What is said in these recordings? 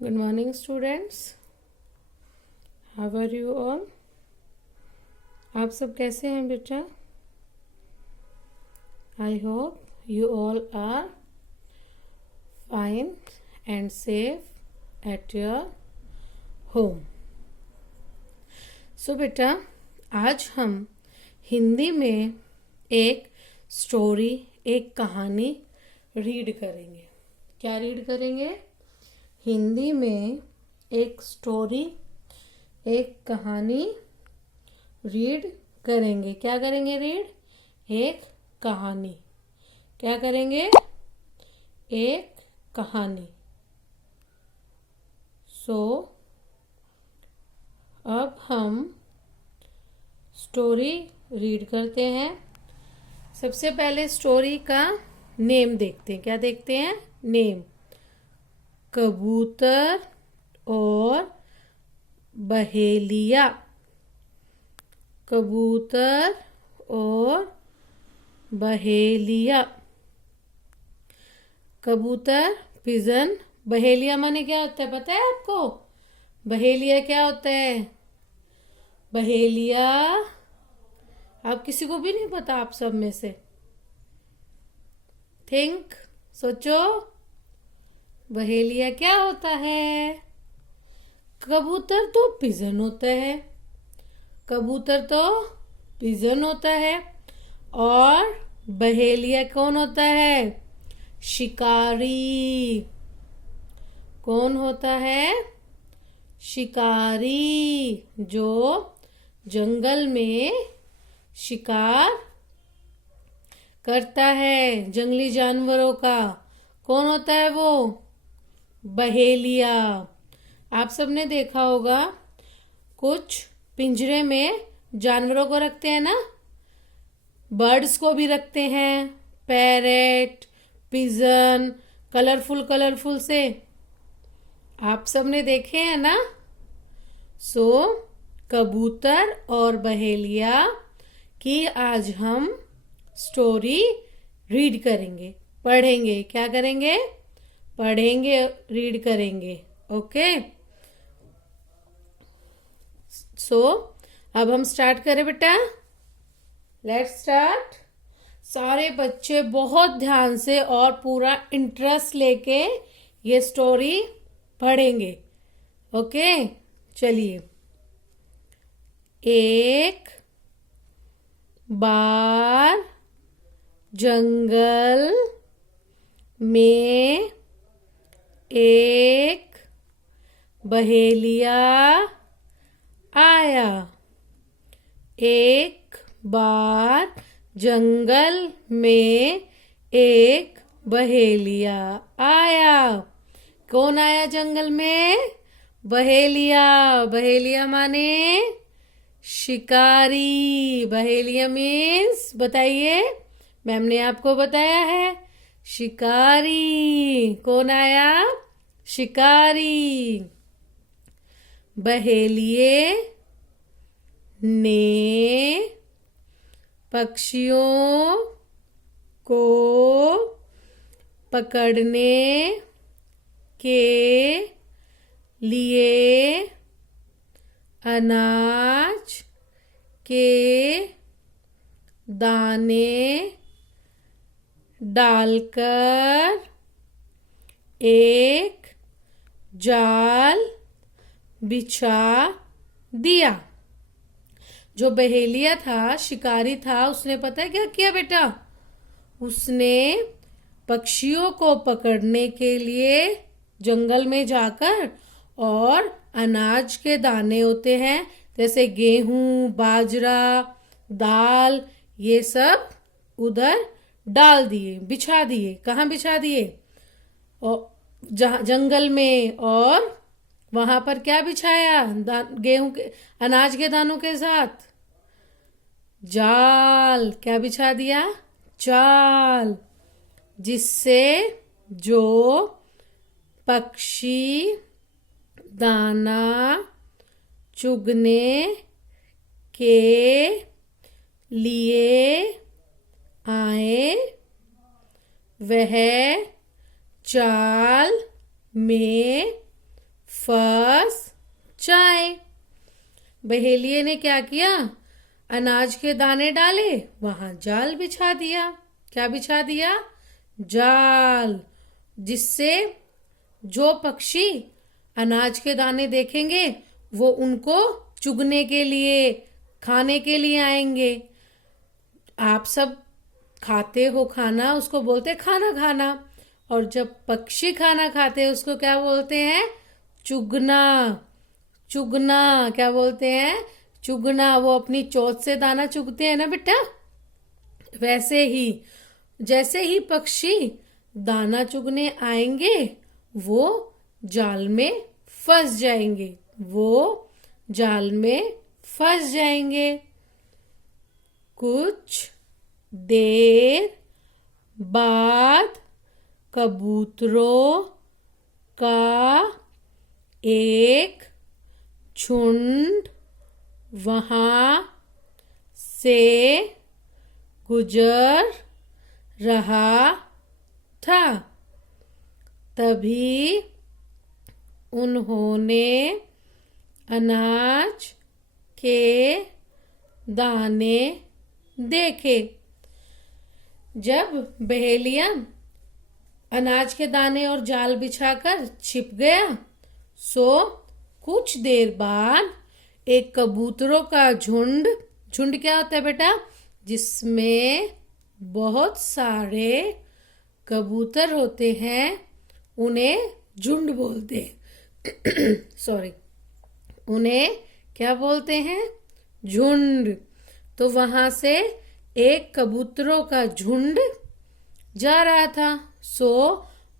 Good morning, students. How are you all? आप सब कैसे हैं बेटा? I hope you all are fine and safe at your home. So बेटा, आज हम हिंदी में एक स्टोरी, एक कहानी रीड करेंगे. क्या रीड करेंगे? हिंदी में एक स्टोरी, एक कहानी रीड करेंगे. क्या करेंगे रीड? एक कहानी. क्या करेंगे? एक कहानी. अब हम स्टोरी रीड करते हैं. सबसे पहले स्टोरी का नेम देखते हैं. क्या देखते हैं? नेम. कबूतर और बहेलिया. कबूतर और बहेलिया. कबूतर, पिजन. बहेलिया माने क्या होता है पता है आपको? बहेलिया क्या होता है? बहेलिया आप किसी को भी नहीं पता? आप सब में से थिंक, सोचो, बहेलिया क्या होता है? कबूतर तो पिजन होता है. कबूतर तो पिजन होता है. और बहेलिया कौन होता है? शिकारी. कौन होता है? शिकारी, जो जंगल में शिकार करता है जंगली जानवरों का. कौन होता है वो? बहेलिया. आप सबने देखा होगा, कुछ पिंजरे में जानवरों को रखते हैं ना, बर्ड्स को भी रखते हैं, पैरेट, पिजन, कलरफुल कलरफुल से. आप सबने देखे हैं ना. कबूतर और बहेलिया की आज हम स्टोरी रीड करेंगे, पढ़ेंगे. क्या करेंगे? पढ़ेंगे, रीड करेंगे. ओके. अब हम स्टार्ट करें बेटा. Let's start. सारे बच्चे बहुत ध्यान से और पूरा इंटरेस्ट लेके ये स्टोरी पढ़ेंगे. ओके, चलिए. एक बार जंगल में एक बहेलिया आया. एक बार जंगल में एक बहेलिया आया. कौन आया जंगल में? बहेलिया. बहेलिया माने शिकारी. बहेलिया मीन्स, बताइए, मैम ने आपको बताया है, शिकारी. कौन आया? शिकारी. बहेलिये ने पक्षियों को पकड़ने के लिए अनाज के दाने डालकर एक जाल बिछा दिया. जो बहेलिया था, शिकारी था, उसने पता है क्या किया बेटा? उसने पक्षियों को पकड़ने के लिए जंगल में जाकर और अनाज के दाने होते हैं जैसे गेहूं, बाजरा, दाल, ये सब उधर डाल दिए, बिछा दिए. कहाँ बिछा दिए? और जंगल में. और वहां पर क्या बिछाया? गेहूं के, अनाज के दानों के साथ जाल. क्या बिछा दिया? जाल. जिससे जो पक्षी दाना चुगने के लिए आए, वह जाल में फंस जाए। बहेलिये ने क्या किया, अनाज के दाने डाले, वहां जाल बिछा दिया। क्या बिछा दिया, जाल, जिससे जो पक्षी अनाज के दाने देखेंगे वो उनको चुगने के लिए, खाने के लिए आएंगे। आप सब खाते हो खाना, उसको बोलते खाना खाना, और जब पक्षी खाना खाते हैं उसको क्या बोलते हैं, चुगना। चुगना क्या बोलते हैं, चुगना। वो अपनी चोंच से दाना चुगते हैं ना बेटा, वैसे ही जैसे ही पक्षी दाना चुगने आएंगे वो जाल में फंस जाएंगे, वो जाल में फंस जाएंगे। कुछ देर बाद कबूतरों का एक झुंड वहां से गुजर रहा था। तभी उन्होंने अनाज के दाने देखे। जब बहेलिया अनाज के दाने और जाल बिछाकर छिप गया, सो कुछ देर बाद एक कबूतरों का झुंड, झुंड क्या होता है बेटा, जिसमें बहुत सारे कबूतर होते हैं, उन्हें झुंड बोलते हैं। सॉरी, उन्हें क्या बोलते हैं, झुंड। तो वहां से एक कबूतरों का झुंड जा रहा था। सो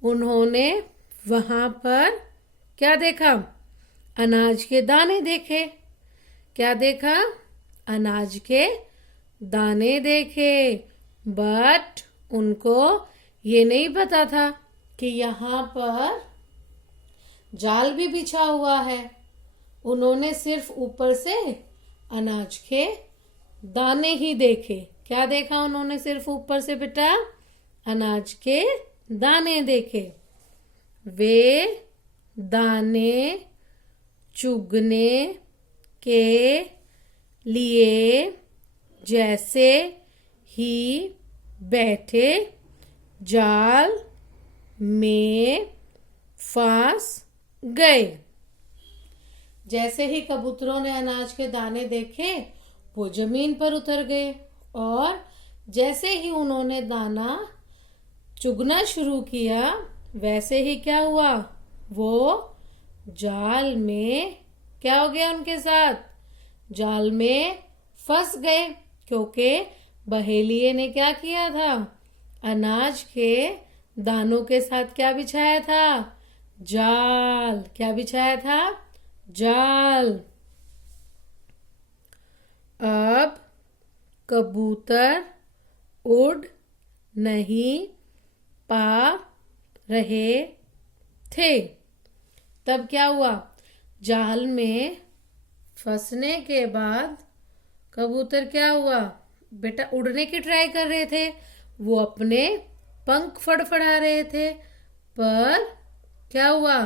उन्होंने वहां पर क्या देखा, अनाज के दाने देखे। क्या देखा, अनाज के दाने देखे। बट उनको ये नहीं पता था कि यहाँ पर जाल भी बिछा हुआ है। उन्होंने सिर्फ ऊपर से अनाज के दाने ही देखे। क्या देखा उन्होंने सिर्फ ऊपर से बेटा, अनाज के दाने देखे। वे दाने चुगने के लिए जैसे ही बैठे जाल में फंस गए। जैसे ही कबूतरों ने अनाज के दाने देखे वो जमीन पर उतर गए, और जैसे ही उन्होंने दाना चुगना शुरू किया वैसे ही क्या हुआ, वो जाल में क्या हो गया उनके साथ, जाल में फंस गए। क्योंकि बहेलिये ने क्या किया था, अनाज के दानों के साथ क्या बिछाया था, जाल। क्या बिछाया था, जाल। अब कबूतर उड़ नहीं पा रहे थे। तब क्या हुआ, जाल में फंसने के बाद कबूतर क्या हुआ बेटा, उड़ने की ट्राई कर रहे थे। वो अपने पंख फड़फड़ा रहे थे, पर क्या हुआ,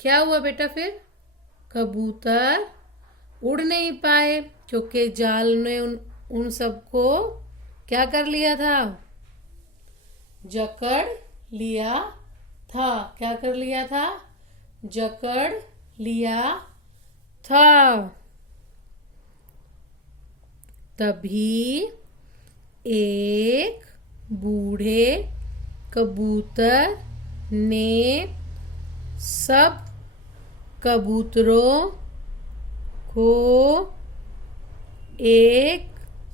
क्या हुआ बेटा, फिर कबूतर उड़ नहीं पाए क्योंकि जाल ने उन सबको क्या कर लिया था, जकड़ लिया था। क्या कर लिया था, जकड़ लिया था। तभी एक बूढ़े कबूतर ने सब कबूतरों को एक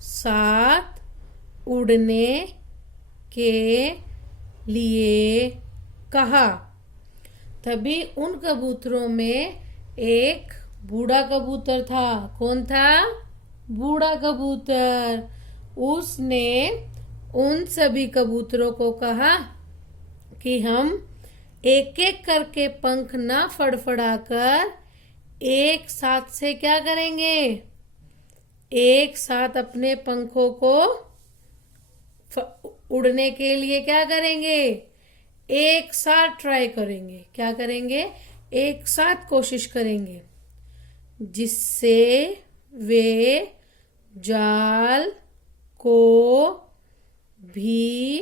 साथ उड़ने के लिए कहा। तभी उन कबूतरों में एक बूढ़ा कबूतर था। कौन था, बूढ़ा कबूतर। उसने उन सभी कबूतरों को कहा कि हम एक एक करके पंख ना फड़फड़ाकर एक साथ से क्या करेंगे, एक साथ अपने पंखों को उड़ने के लिए क्या करेंगे, एक साथ ट्राई करेंगे। क्या करेंगे, एक साथ कोशिश करेंगे जिससे वे जाल को भी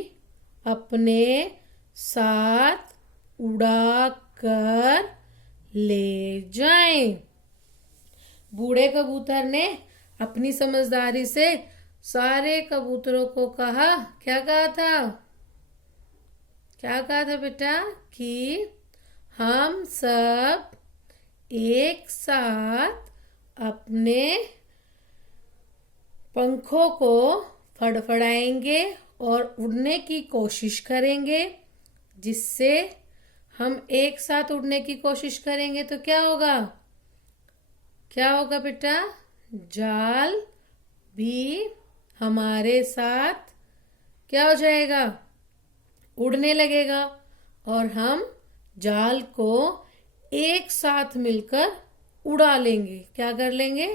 अपने साथ उड़ा कर ले जाएं। बूढ़े कबूतर ने अपनी समझदारी से सारे कबूतरों को कहा, क्या कहा था? क्या कहा था बेटा? कि हम सब एक साथ अपने पंखों को फड़फड़ाएंगे और उड़ने की कोशिश करेंगे। जिससे हम एक साथ उड़ने की कोशिश करेंगे तो क्या होगा? क्या होगा बेटा? जाल भी हमारे साथ क्या हो जाएगा? उड़ने लगेगा और हम जाल को एक साथ मिलकर उड़ा लेंगे। क्या कर लेंगे?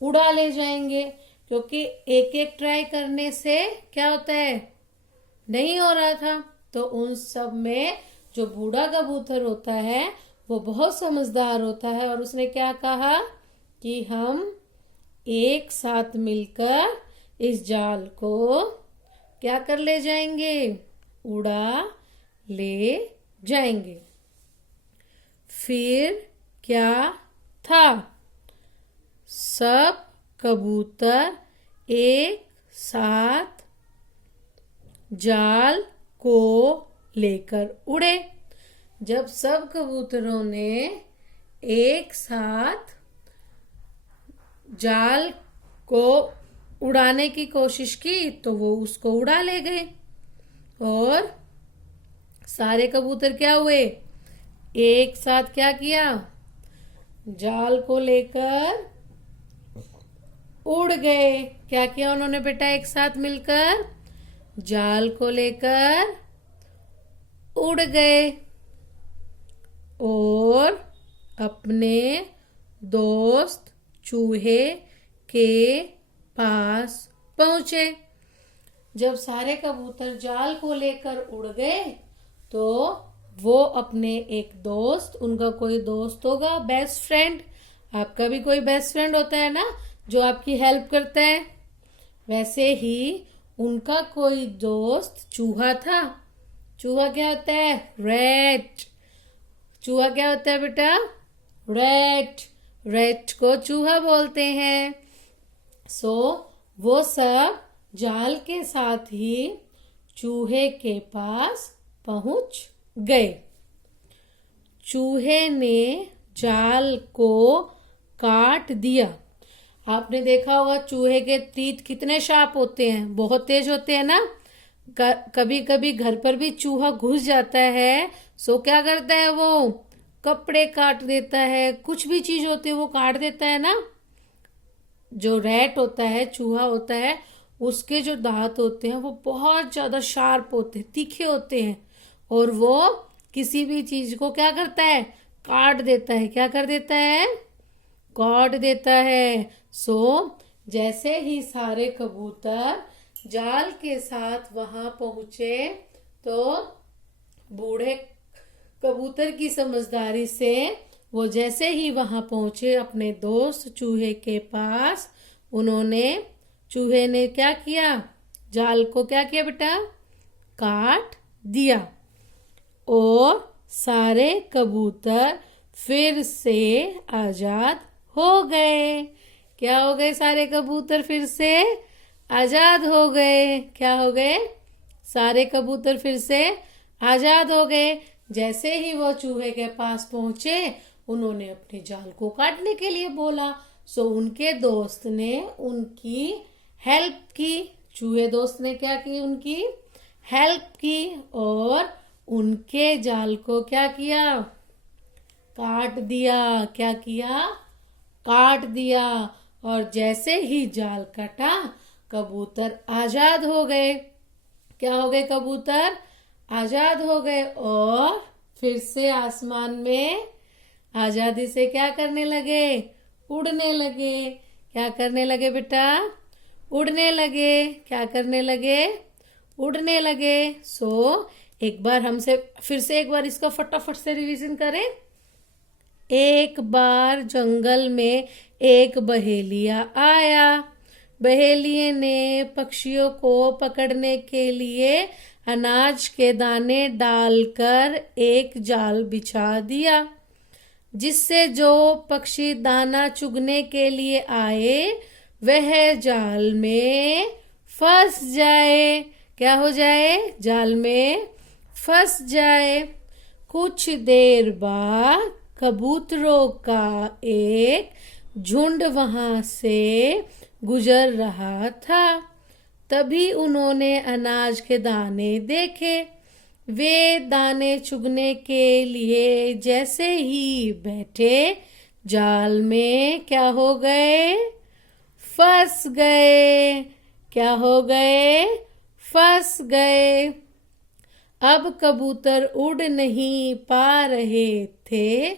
उड़ा ले जाएंगे। क्योंकि एक एक ट्राई करने से क्या होता है? नहीं हो रहा था। तो उन सब में जो बूढ़ा कबूतर होता है वो बहुत समझदार होता है और उसने क्या कहा कि हम एक साथ मिलकर इस जाल को क्या कर ले जाएंगे? उड़ा ले जाएंगे। फिर क्या था? सब कबूतर एक साथ जाल को लेकर उड़े। जब सब कबूतरों ने एक साथ जाल को उड़ाने की कोशिश की तो वो उसको उड़ा ले गए और सारे कबूतर क्या हुए? एक साथ क्या किया? जाल को लेकर उड़ गए। क्या किया उन्होंने बेटा? एक साथ मिलकर जाल को लेकर उड़ गए और अपने दोस्त चूहे के पास पहुंचे। जब सारे कबूतर जाल को लेकर उड़ गए तो वो अपने एक दोस्त, उनका कोई दोस्त होगा, बेस्ट फ्रेंड, आपका भी कोई बेस्ट फ्रेंड होता है ना जो आपकी हेल्प करता है, वैसे ही उनका कोई दोस्त चूहा था। चूहा क्या होता है? रैट। चूहा क्या होता है बेटा? रैट। रैट को चूहा बोलते हैं। वो सब जाल के साथ ही चूहे के पास पहुंच गए। चूहे ने जाल को काट दिया। आपने देखा होगा चूहे के तीत कितने शार्प होते हैं, बहुत तेज होते हैं ना। कभी कभी घर पर भी चूहा घुस जाता है। क्या करता है? वो कपड़े काट देता है, कुछ भी चीज होती है वो काट देता है ना। जो रैट होता है, चूहा होता है, उसके जो दांत होते हैं वो बहुत ज्यादा शार्प होते हैं, तीखे होते हैं और वो किसी भी चीज को क्या करता है? काट देता है। क्या कर देता है? काट देता है। जैसे ही सारे कबूतर जाल के साथ वहां पहुंचे तो बूढ़े कबूतर की समझदारी से वो जैसे ही वहां पहुंचे अपने दोस्त चूहे के पास, चूहे ने क्या किया? जाल को क्या किया बेटा? काट दिया और सारे कबूतर फिर से आजाद हो गए। क्या हो गए? सारे कबूतर फिर से आजाद हो गए। क्या हो गए? सारे कबूतर फिर से आजाद हो गए। जैसे ही वो चूहे के पास पहुंचे उन्होंने अपने जाल को काटने के लिए बोला। उनके दोस्त ने उनकी हेल्प की। चूहे दोस्त ने क्या की? उनकी हेल्प की और उनके जाल को क्या किया? काट दिया। क्या किया? काट दिया। और जैसे ही जाल कटा कबूतर आजाद हो गए। क्या हो गए? कबूतर आजाद हो गए और फिर से आसमान में आजादी से क्या करने लगे? उड़ने लगे। क्या करने लगे बेटा? उड़ने लगे। क्या करने लगे? उड़ने लगे। एक बार हमसे फिर से एक बार इसका फटाफट से रिवीजन करें। एक बार जंगल में एक बहेलिया आया। बहेलिये ने पक्षियों को पकड़ने के लिए अनाज के दाने डालकर एक जाल बिछा दिया, जिससे जो पक्षी दाना चुगने के लिए आए वह जाल में फंस जाए। क्या हो जाए? जाल में फंस जाए। कुछ देर बाद कबूतरों का एक झुंड वहां से गुजर रहा था। तभी उन्होंने अनाज के दाने देखे। वे दाने चुगने के लिए जैसे ही बैठे, जाल में क्या हो गए? फंस गए। क्या हो गए? फंस गए। अब कबूतर उड़ नहीं पा रहे थे।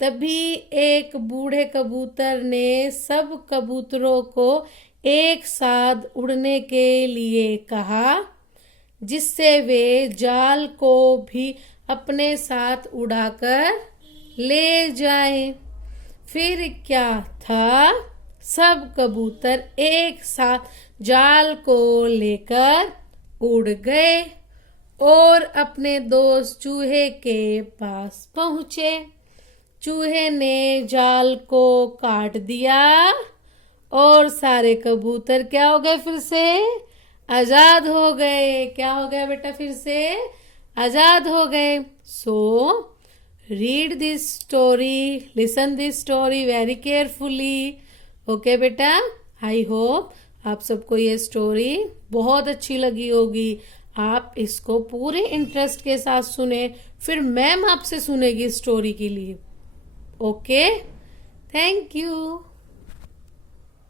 तभी एक बूढ़े कबूतर ने सब कबूतरों को एक साथ उड़ने के लिए कहा, जिससे वे जाल को भी अपने साथ उड़ाकर ले जाएं। फिर क्या था? सब कबूतर एक साथ जाल को लेकर उड़ गए और अपने दोस्त चूहे के पास पहुंचे। चूहे ने जाल को काट दिया और सारे कबूतर क्या हो गए? फिर से आजाद हो गए। क्या हो गया बेटा? फिर से आजाद हो गए। So read this story, listen this story very carefully. Okay बेटा, आई होप आप सबको ये स्टोरी बहुत अच्छी लगी होगी। आप इसको पूरे इंटरेस्ट के साथ सुने, फिर मैम आपसे सुनेगी स्टोरी के लिए। Okay, thank you.